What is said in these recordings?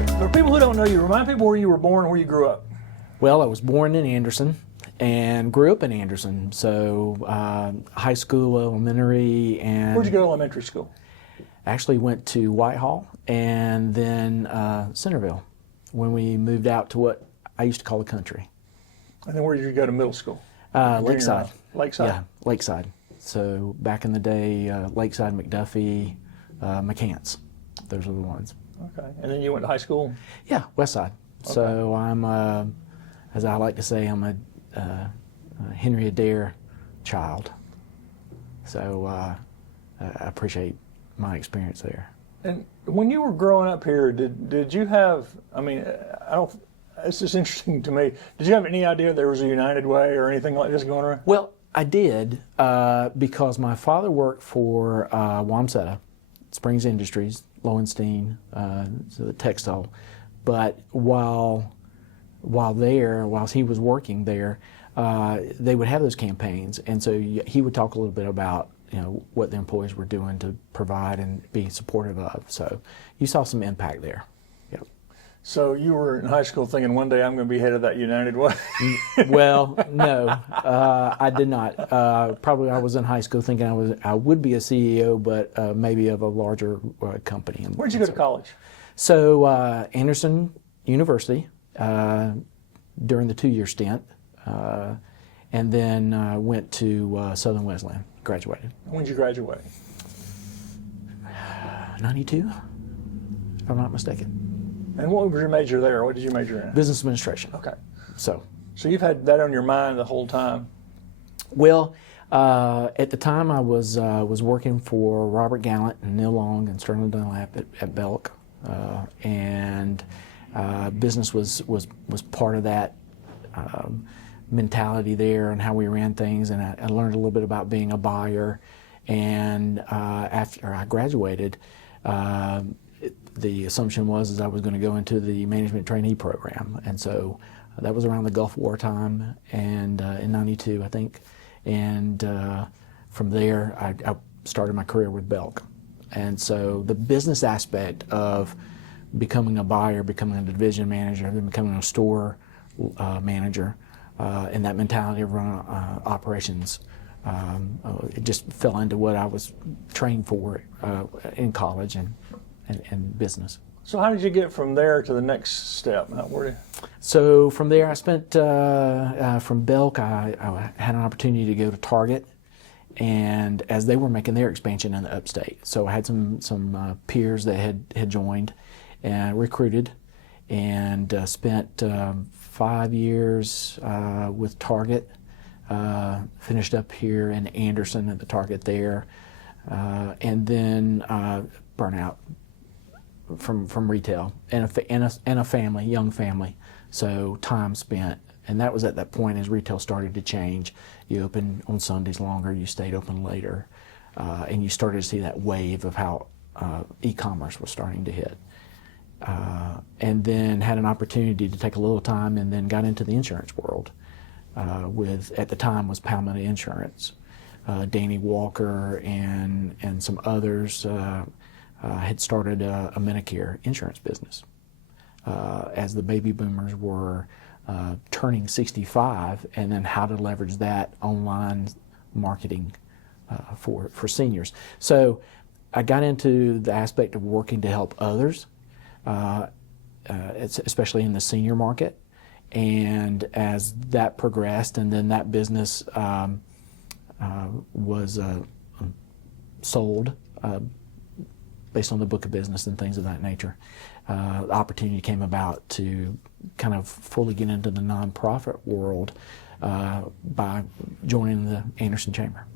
right, for people who don't know you, remind people where you were born and where you grew up. Well, I was born in Anderson and grew up in Anderson. So high school, elementary, and... Where'd you go to elementary school? Actually went to Whitehall and then Centerville when we moved out to what I used to call the country. And then where did you go to middle school? Lakeside. Lakeside? Yeah, Lakeside. So back in the day, Lakeside, McDuffie, McCants. Those are the ones. Okay. And then you went to high school? Yeah, Westside. Okay. So I'm, as I like to say, I'm a Henry Adair child. So I appreciate my experience there. And when you were growing up here, did you have, I mean, it's just interesting to me, did you have any idea there was a United Way or anything like this going around? Well, I did because my father worked for Wamsutta, Springs Industries, Lowenstein, so the textile. But while he was working there, they would have those campaigns, and so he would talk a little bit about what the employees were doing to provide and be supportive of. So you saw some impact there. Yep. So you were in high school thinking one day I'm going to be head of that United Way? Well, no, I did not. Probably I was in high school thinking I would be a CEO, but maybe of a larger company. Where'd you go to college? So Anderson University during the 2-year stint, and then went to Southern Wesleyan. Graduated. When did you graduate? 92, if I'm not mistaken. And what was your major there? What did you major in? Business administration. Okay. So you've had that on your mind the whole time? Well, at the time I was working for Robert Gallant and Neil Long and Sterling Dunlap at Belk, and business was part of that mentality there and how we ran things, and I learned a little bit about being a buyer. And after I graduated, the assumption was I was going to go into the management trainee program, and so that was around the Gulf War time, and in '92 I think, and from there I started my career with Belk. And so the business aspect of becoming a buyer, becoming a division manager, then becoming a store manager, and that mentality of running operations, it just fell into what I was trained for in college and business. So how did you get from there to the next step? So from there I spent, from Belk, I had an opportunity to go to Target, and as they were making their expansion in the upstate. So I had some peers that had joined and recruited, and spent 5 years with Target, finished up here in Anderson at the Target there, and then burnout from retail and a family, young family. So time spent, and that was at that point as retail started to change. You opened on Sundays longer, you stayed open later, and you started to see that wave of how e-commerce was starting to hit. And then had an opportunity to take a little time, and then got into the insurance world with, at the time, was Palmetto Insurance. Danny Walker and some others had started a Medicare insurance business. As the baby boomers were turning 65, and then how to leverage that online marketing for seniors. So I got into the aspect of working to help others, especially in the senior market. And as that progressed, and then that business was sold based on the book of business and things of that nature, the opportunity came about to kind of fully get into the nonprofit world by joining the Anderson Chamber.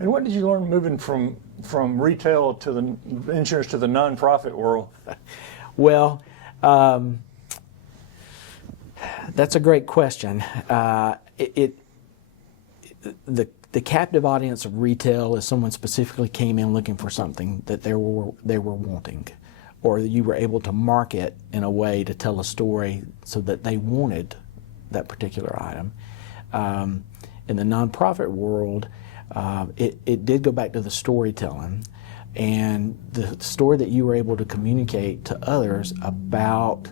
And what did you learn moving from retail to the insurance to the nonprofit world? Well, that's a great question. The captive audience of retail is someone specifically came in looking for something that they were wanting, or you were able to market in a way to tell a story so that they wanted that particular item. In the nonprofit world, it did go back to the storytelling, and the story that you were able to communicate to others about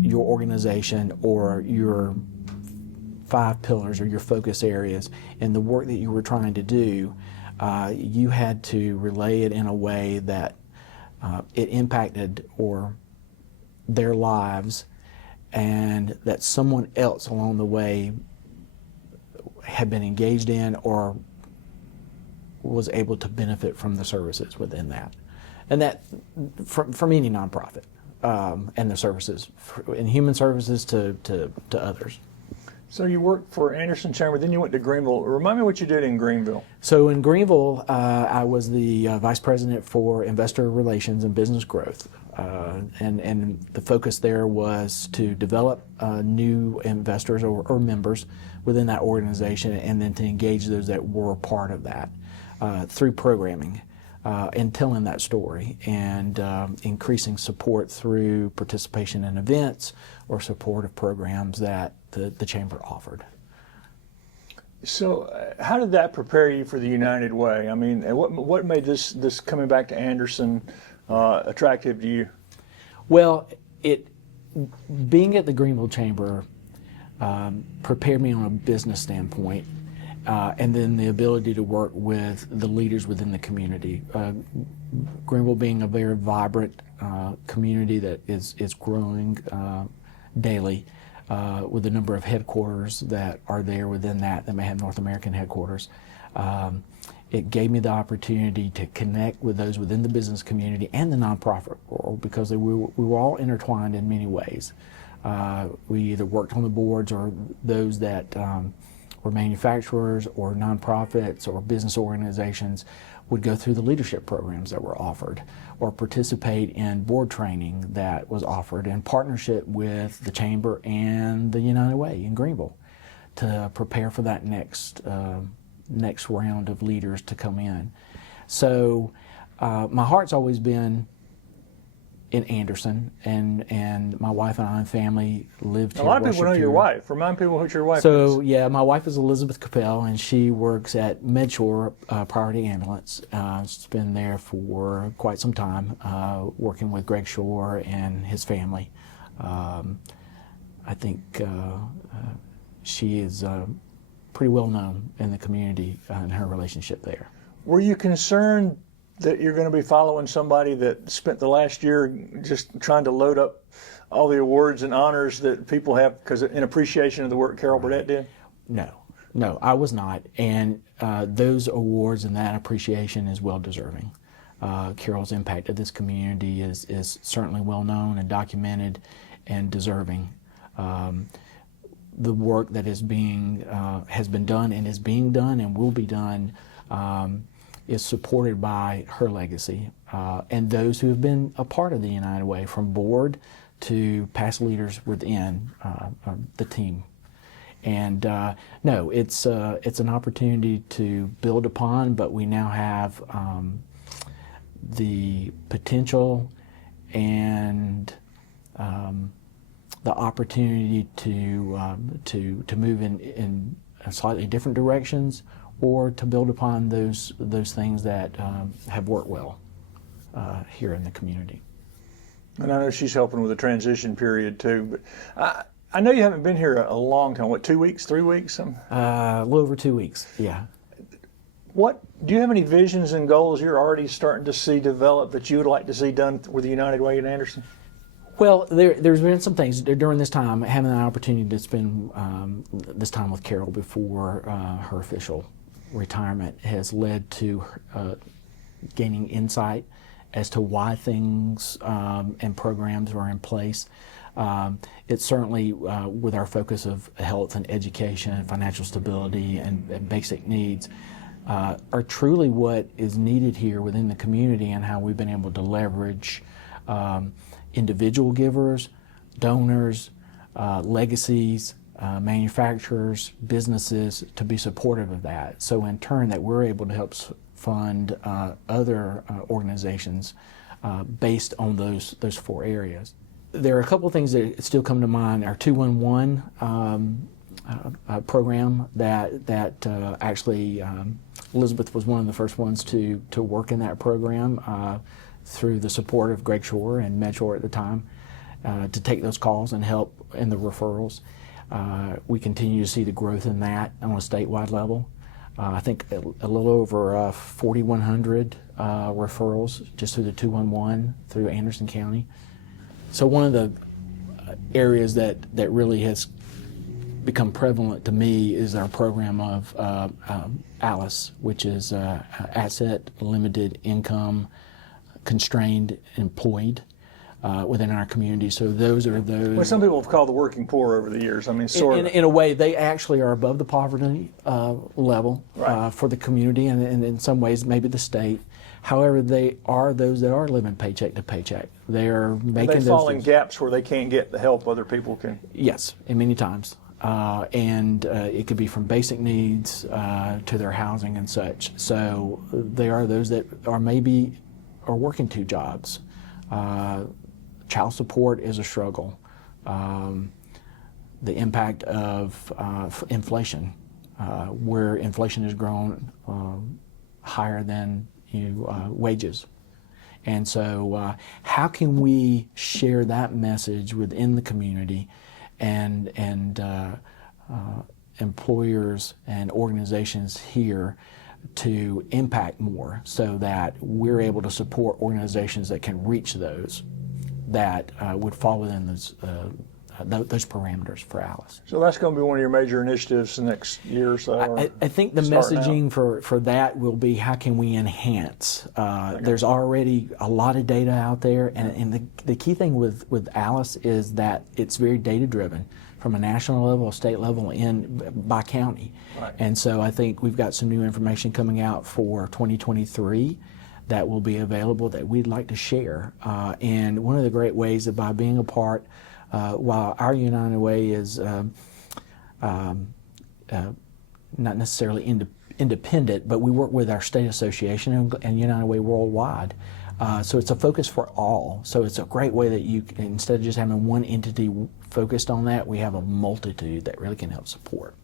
your organization or your 5 pillars or your focus areas and the work that you were trying to do, you had to relay it in a way that it impacted their lives, and that someone else along the way had been engaged in or was able to benefit from the services within that. And that from any nonprofit and the services, in human services to others. So you worked for Anderson Chamber, then you went to Greenville. Remind me what you did in Greenville. So in Greenville, I was the Vice President for Investor Relations and Business Growth. And the focus there was to develop new investors or members within that organization, and then to engage those that were a part of that through programming and telling that story, and increasing support through participation in events or supportive programs that the Chamber offered. So how did that prepare you for the United Way? I mean, what made this coming back to Anderson attractive to you? Well, being at the Greenville Chamber prepared me on a business standpoint, and then the ability to work with the leaders within the community. Greenville being a very vibrant community that is growing daily, with a number of headquarters that are there within that may have North American headquarters. It gave me the opportunity to connect with those within the business community and the nonprofit world, because we were all intertwined in many ways. We either worked on the boards, or those that were manufacturers or nonprofits or business organizations would go through the leadership programs that were offered, or participate in board training that was offered in partnership with the Chamber and the United Way in Greenville to prepare for that next round of leaders to come in. So my heart's always been in Anderson, and my wife and I and family lived here. A lot of people know your wife. Remind people who your wife is. So yeah, my wife is Elizabeth Capell, and she works at Medshore Priority Ambulance. She's been there for quite some time, working with Greg Shore and his family. I think she is pretty well known in the community in her relationship there. Were you concerned that you're going to be following somebody that spent the last year just trying to load up all the awards and honors that people have because in appreciation of the work Carol Burdett did? No, I was not. And those awards and that appreciation is well deserving. Carol's impact at this community is certainly well known and documented and deserving. The work that has been done and is being done and will be done is supported by her legacy and those who have been a part of the United Way, from board to past leaders within the team. And no, it's an opportunity to build upon, but we now have the potential and the opportunity to move in slightly different directions, or to build upon those things that have worked well here in the community. And I know she's helping with the transition period too. But I know you haven't been here a long time. What, 2 weeks, 3 weeks? A little over 2 weeks. Yeah. What do you have any visions and goals you're already starting to see develop that you would like to see done with the United Way in Anderson? Well, there's been some things during this time. Having an opportunity to spend this time with Carol before her official retirement has led to gaining insight as to why things and programs are in place. It's certainly with our focus of health and education and financial stability and basic needs are truly what is needed here within the community, and how we've been able to leverage individual givers, donors, legacies, manufacturers, businesses to be supportive of that. So in turn, that we're able to help fund other organizations based on those 4 areas. There are a couple of things that still come to mind. Our 211 program that actually Elizabeth was one of the first ones to work in that program through the support of Greg Shore and Med Shore at the time to take those calls and help in the referrals. We continue to see the growth in that on a statewide level. I think a little over 4,100 referrals just through the 211 through Anderson County. So one of the areas that really has become prevalent to me is our program of ALICE, which is Asset Limited Income Constrained Employed within our community. So those are those. Well, some people have called the working poor over the years. I mean, sort of. In a way, they actually are above the poverty level Right. for the community and in some ways maybe the state. However, they are those that are living paycheck to paycheck. They are making They fall in gaps where they can't get the help other people can. Yes, and many times. And it could be from basic needs to their housing and such. So they are those that are maybe are working two jobs. Child support is a struggle. The impact of inflation, where inflation has grown higher than wages. And so how can we share that message within the community and employers and organizations here to impact more so that we're able to support organizations that can reach those that would fall within those parameters for ALICE. So that's going to be one of your major initiatives the next year or so? I think the messaging for that will be how can we enhance. There's already a lot of data out there, and the key thing with ALICE is that it's very data driven from a national level, a state level, and by county. Right. And so I think we've got some new information coming out for 2023 that will be available that we'd like to share. And one of the great ways that by being a part, while our United Way is not necessarily independent, but we work with our state association and United Way worldwide. So it's a focus for all. So it's a great way that you can, instead of just having one entity focused on that, we have a multitude that really can help support.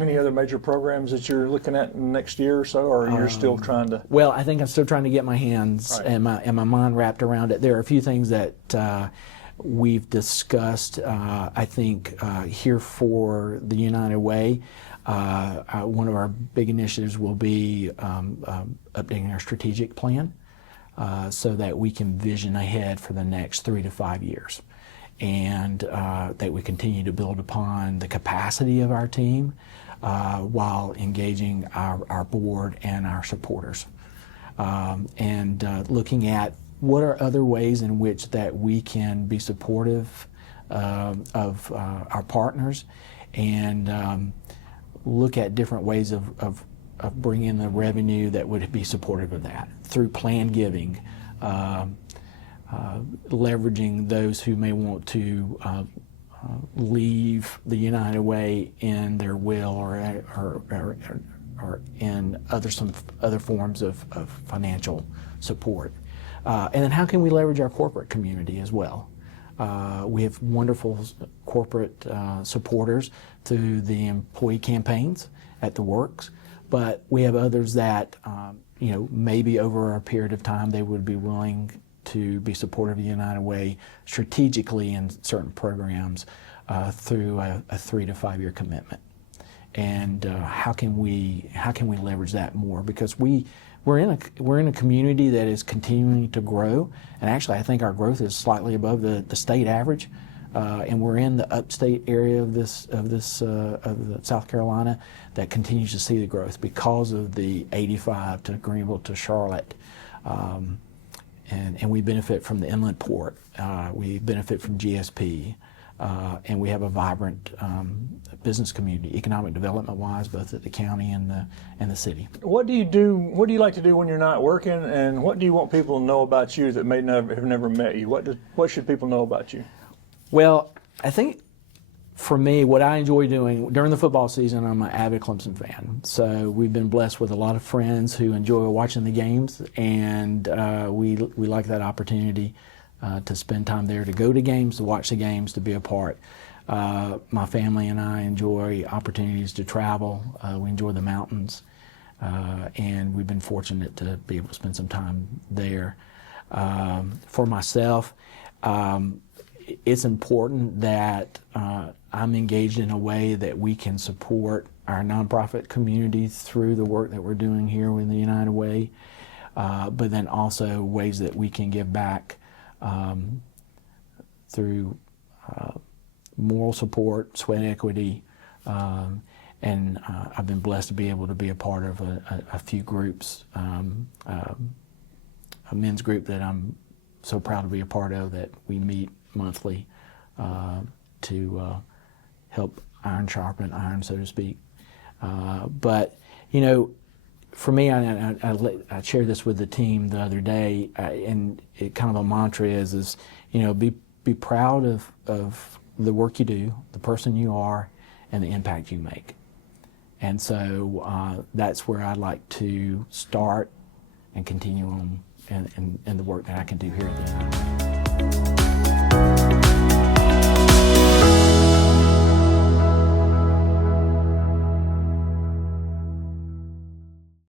Any other major programs that you're looking at in the next year or so, or you're still trying to? Well, I think I'm still trying to get my hands Right. and my mind wrapped around it. There are a few things that we've discussed, I think, here for the United Way. One of our big initiatives will be updating our strategic plan so that we can vision ahead for the next 3 to 5 years. And that we continue to build upon the capacity of our team while engaging our board and our supporters. And looking at what are other ways in which that we can be supportive of our partners and look at different ways of bringing in the revenue that would be supportive of that through planned giving, leveraging those who may want to leave the United Way in their will or in some other forms of financial support. And then how can we leverage our corporate community as well? We have wonderful corporate supporters through the employee campaigns at the works, but we have others that maybe over a period of time they would be willing to be supportive of the United Way strategically in certain programs through a 3 to 5 year commitment. And how can we leverage that more? Because we're in a community that is continuing to grow, and actually I think our growth is slightly above the state average. And we're in the upstate area of South Carolina that continues to see the growth because of the 85 to Greenville to Charlotte. And we benefit from the inland port. We benefit from GSP. And we have a vibrant business community, economic development-wise, both at the county and the city. What do you do? What do you like to do when you're not working? And what do you want people to know about you that may have never met you? What should people know about you? Well, I think for me, what I enjoy doing during the football season, I'm an avid Clemson fan. So we've been blessed with a lot of friends who enjoy watching the games, and we like that opportunity to spend time there, to go to games, to watch the games, to be a part. My family and I enjoy opportunities to travel. We enjoy the mountains, and we've been fortunate to be able to spend some time there. For myself, it's important that I'm engaged in a way that we can support our nonprofit community through the work that we're doing here with the United Way, but then also ways that we can give back through moral support, sweat equity, and I've been blessed to be able to be a part of a few groups, a men's group that I'm so proud to be a part of, that we meet monthly to help iron sharpen iron, so to speak. But, you know, for me, I shared this with the team the other day, and it kind of a mantra is you know, be proud of the work you do, the person you are, and the impact you make. And so that's where I'd like to start and continue on in the work that I can do here at the United Way.